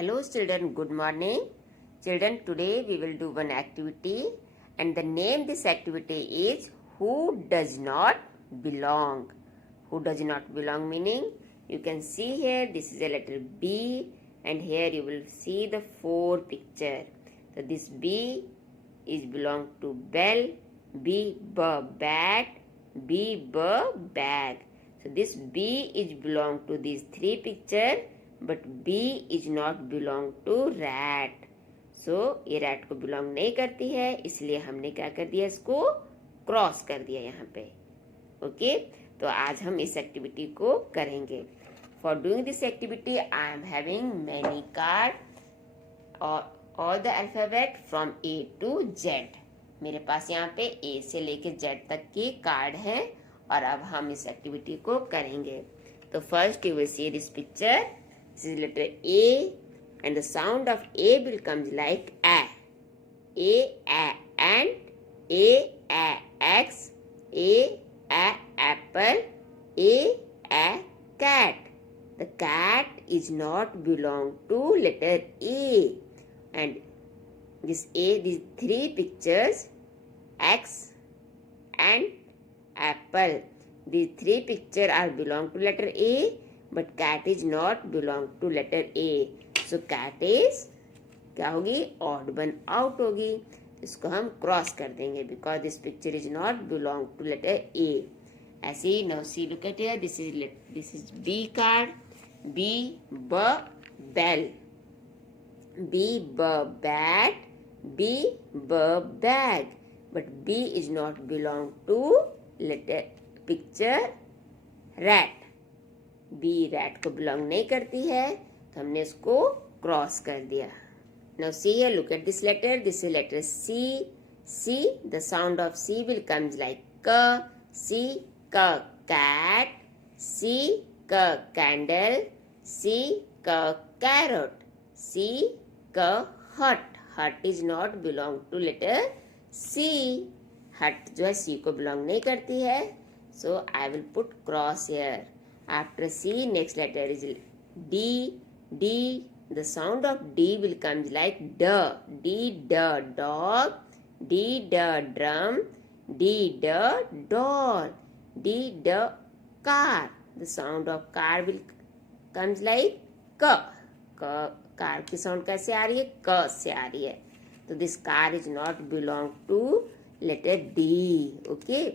Hello children, good morning. Children, today we will do one activity and the name this activity is Who Does Not Belong. Who does not belong meaning you can see here this is a letter B and here you will see the four picture. So this B is belong to bell, B bat, B bag. So this B is belong to these three picture but B is not belong to rat. So ये rat को belong नहीं करती है इसलिए हमने क्या कर दिया इसको क्रॉस कर दिया यहाँ पे. ओके तो आज हम इस एक्टिविटी को करेंगे. For doing this activity I am having many card all the alphabet from A to Z. मेरे पास यहाँ पे ए से लेके जेड तक की कार्ड है और अब हम इस एक्टिविटी को करेंगे. तो first you will see this picture. This is letter A and the sound of A will comes like A. Ant, X, apple, A cat. The cat is not belong to letter A. And these three pictures X and apple. These three pictures are belong to letter A. But cat is not belong to letter A. So cat is क्या होगी odd one out होगी. इसको हम cross कर देंगे because this picture is not belong to letter A. ऐसे ही now see look at here this is B card. B bell, B bat, B bag. But B is not belong to letter picture rat. B rat को belong नहीं करती है तो हमने इसको cross कर दिया. Now see here look at this letter. This is letter C. See the sound of C will comes like क. सी क कैट, सी क कैंडल, सी क कैरट, सी क hut. Hut is not belong to letter C. Hut जो है C को belong नहीं करती है so I will put cross here. After C, next letter is D. D. The sound of D will come like D. D dog. D drum. D doll. D car. The sound of car will comes like K. Car की sound कैसे आ रही है क से आ रही है. तो this car is not belong to letter D. Okay.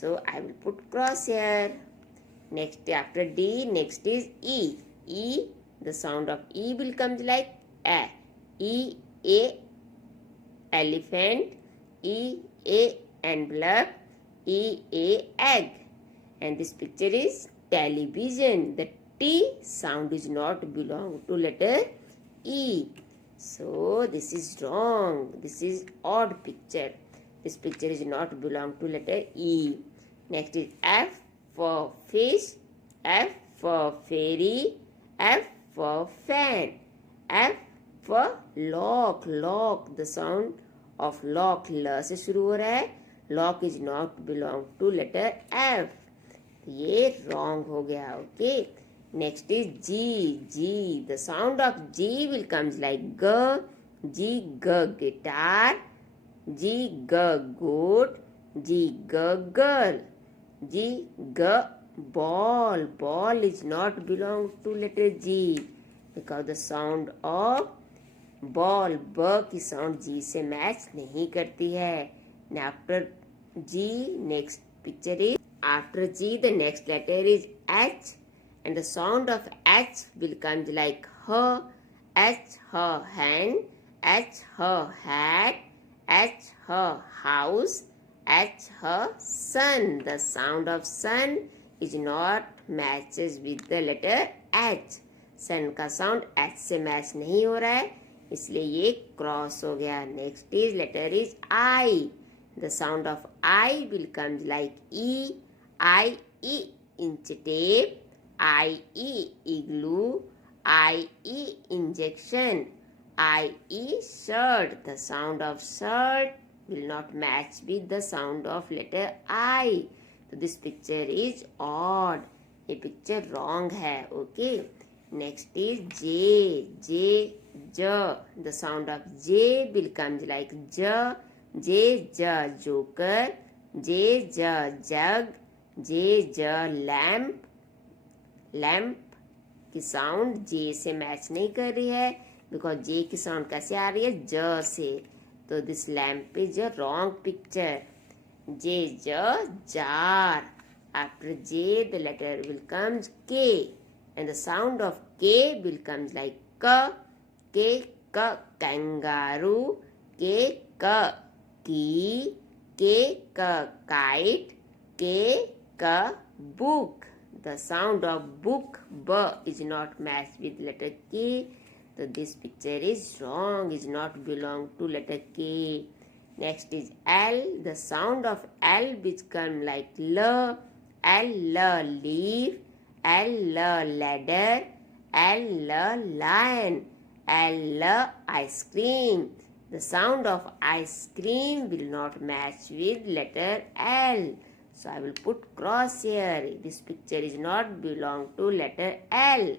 So I will put cross here. Next after D, next is E. E, the sound of E will come like A. A elephant, A envelope, A egg. And this picture is television. The T sound is not belong to letter E. So this is wrong. This is odd picture. This picture is not belong to letter E. Next is F for fish, F for fairy, F for fan, F for lock. Lock, the sound of lock ल से शुरू हो रहा है. Lock is not belong to letter F. ये wrong हो गया. Okay. Next is G. G. The sound of G will comes like G. G guitar, G goat, G girl. G ball. Ball is not belong to letter G because the sound of ball ब की sound G से match नहीं करती है. After G next picture is after G the next letter is H and the sound of H will come like H. H her hand, H her hat, H her house, H her sun. The sound of sun is not matches with the letter H. sun का sound H से match नहीं हो रहा है इसलिए ये cross हो गया. Next is letter is I. The sound of I will come like E. I E inch tape, I E igloo, I E injection, I E shirt. The sound of shirt will not match with the sound of letter I. So this picture is odd. ये picture wrong है. Okay. Next is J. J J. The sound of J becomes like J. J, joker. J, jug. J, lamp. Lamp की sound J से match नहीं कर रही है, because J की sound कैसे आ रही है? J से. तो this lamp is a wrong picture. J, jar. After J, the letter will come K, and the sound of K will come like K. K, kangaroo. K, key. K, kite. K, book. The sound of book, B, is not matched with letter K. So this picture is wrong, is not belong to letter K. Next is L. The sound of L become like L. L, leaf. L, ladder. L, lion. L, ice cream. The sound of ice cream will not match with letter L. So I will put cross here. This picture is not belong to letter L.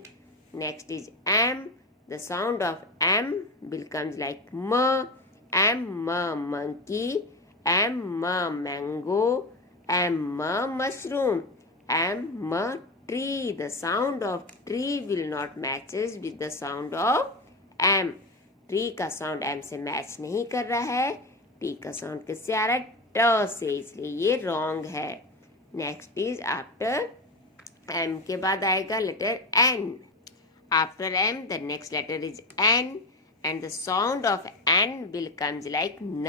Next is M. The sound of M becomes like M. M, monkey. M, mango. M, mushroom. M, tree. The sound of tree will not matches with the sound of M. Tree का sound M से match नहीं कर रहा है. T का sound किससे आ रहा है? ट से, इसलिए ये रॉन्ग है. नेक्स्ट इज आफ्टर M के बाद आएगा letter N. After M the next letter is N, and the sound of N becomes like N.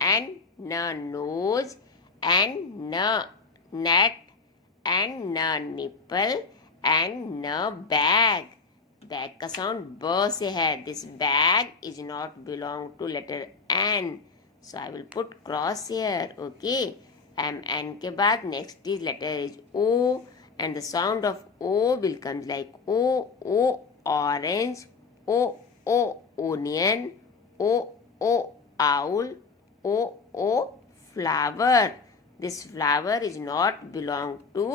N, nose. N, net. N, nipple. N, bag. Bag का sound ब से है. This bag is not belong to letter N. So I will put cross here. Okay. M, N के बाद next is letter is O, and the sound of O will come like O. O, orange. O, onion. O, owl. O, flower. This flower is not belong to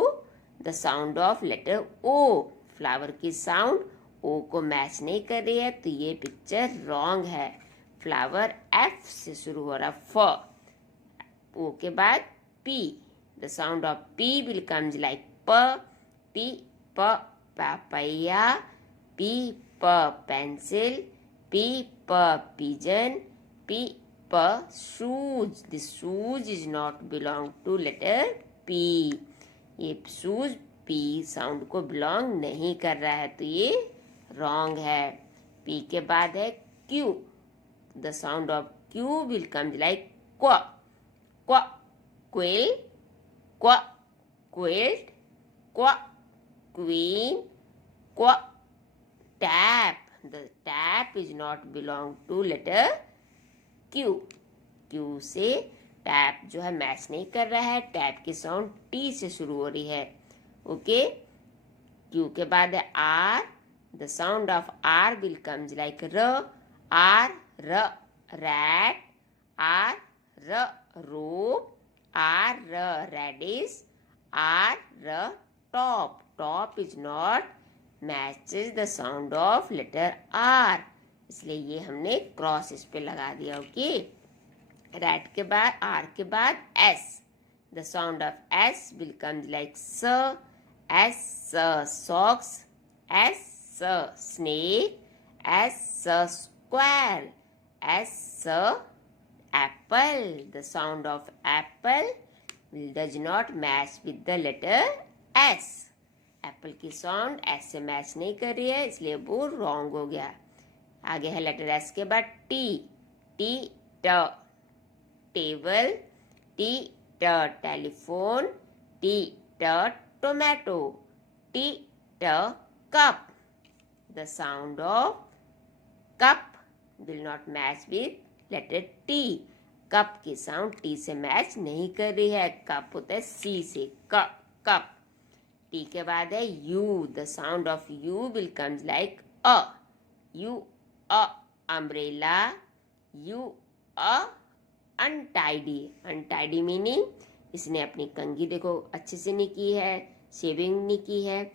the sound of letter O. Flower की sound O को match नहीं कर रही है, तो ये picture wrong है. Flower F से शुरू हो रहा. फ. O के बाद P. The sound of P will comes like P. P, papaya. P, pencil. P, pigeon. P, shoes. This shoes is not belong to letter P. ये shoes P साउंड को belong नहीं कर रहा है, तो ये रॉन्ग है. P के बाद है Q. The sound of Q will come like क्व. क्व, क्विल. क्व, क्विल्ट. क्व, क्वीन. क्व, tap. The tap is not belong to letter Q. Q से टैप जो है मैच नहीं कर रहा है. टैप की साउंड T से शुरू हो रही है. ओके. Q के बाद है R. The sound of R will comes like र. R, rat. R, rope. R, radish. R, top. Top is not matches the sound of letter R, इसलिए ये हमने क्रॉस इस पे लगा दिया. ओके. रैट के बाद R के बाद S. The sound of S will comes like स. S, socks. S, snake. S, square. S, apple. The sound of apple does not match with the letter S. Apple की sound S से match नहीं कर रही है, इसलिए वो wrong हो गया. आगे है लेटर S के बाद T. T, table. T, telephone. T, tomato. T, cup. The sound of cup will not match with letter T. Cup की साउंड T से मैच नहीं कर रही है. कप होता है C से. कप. T के बाद है U. The sound of U will comes like a. U, umbrella. U, untidy. Untidy meaning इसने अपनी कंघी देखो अच्छे से नहीं की है, शेविंग नहीं की है,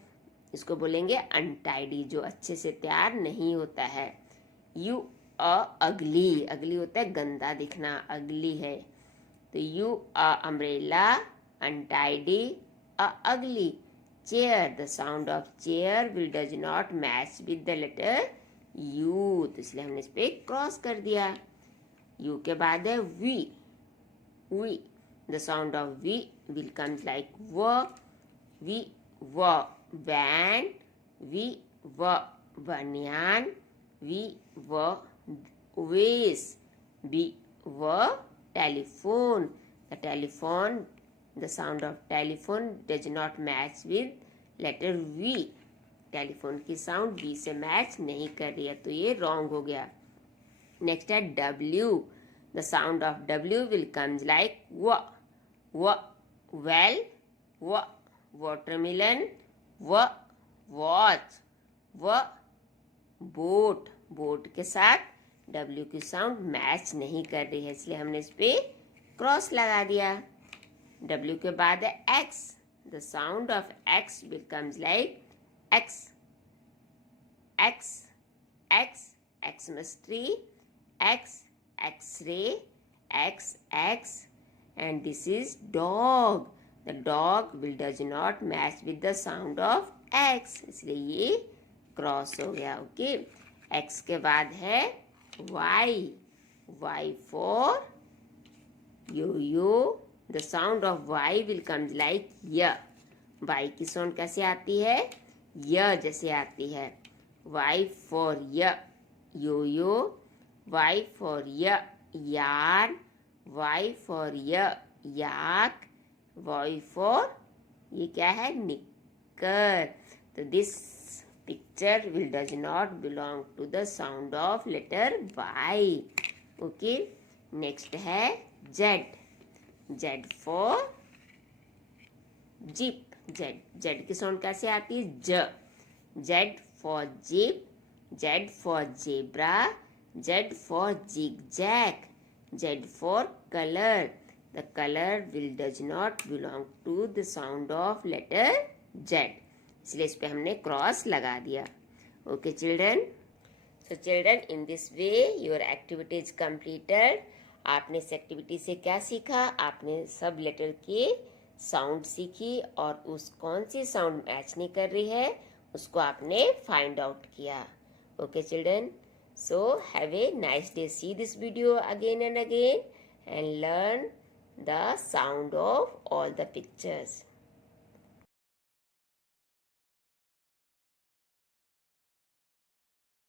इसको बोलेंगे अनटाइडी, जो अच्छे से तैयार नहीं होता है. यू अ अगली, अगली होता है गंदा दिखना, अगली है। तो यू अ अम्ब्रेला, अनटाइडी, अ ugly. Chair, the sound of chair will does not match with the letter U, तो इसलिए हमने इस पे क्रॉस कर दिया। यू के बाद है V, V, the sound of V will comes like व, वी व वैन, वी व बनियान, वी व वेस, बी व telephone. The telephone, the sound of telephone does not match with letter V. Telephone की साउंड V से मैच नहीं कर रही है, तो ये रॉन्ग हो गया। नेक्स्ट है W, the sound of W will comes like व, वेल, व वाटरमेलन, व वॉच, व बोट, बोट के साथ W की साउंड मैच नहीं कर रही है, इसलिए हमने इस पे क्रॉस लगा दिया। W के बाद है X, the sound of X becomes like X, X, X, Xmas tree, X, X-ray, X, X, and this is dog. The dog will does not match with the sound of X, इसलिए ये cross हो गया। Okay, X के बाद है Y, Y for yo-yo. The sound of Y will come like Y. Y की sound कैसे आती है? य जैसे आती है। Y for Y, yo-yo. Y for Y, yarn. Y for Y, yak. Y for ये क्या है? निक्कर। तो this picture will does not belong to the sound of letter Y. Okay, next है Z, Z for jeep. Z की sound कैसे आती है? ज। Z for jeep, Z for zebra, Z for zigzag, Z for color. The color will does not belong to the sound of letter Z, इसलिए इस पे हमने क्रॉस लगा दिया। Okay children, so children in this way your activity is completed. आपने इस activity से क्या सीखा? आपने सब लेटर के साउंड सीखी और उस कौन सी साउंड मैच नहीं कर रही है उसको आपने फाइंड आउट किया। Okay children, so have a nice day. See this video again and again and learn the sound of all the pictures.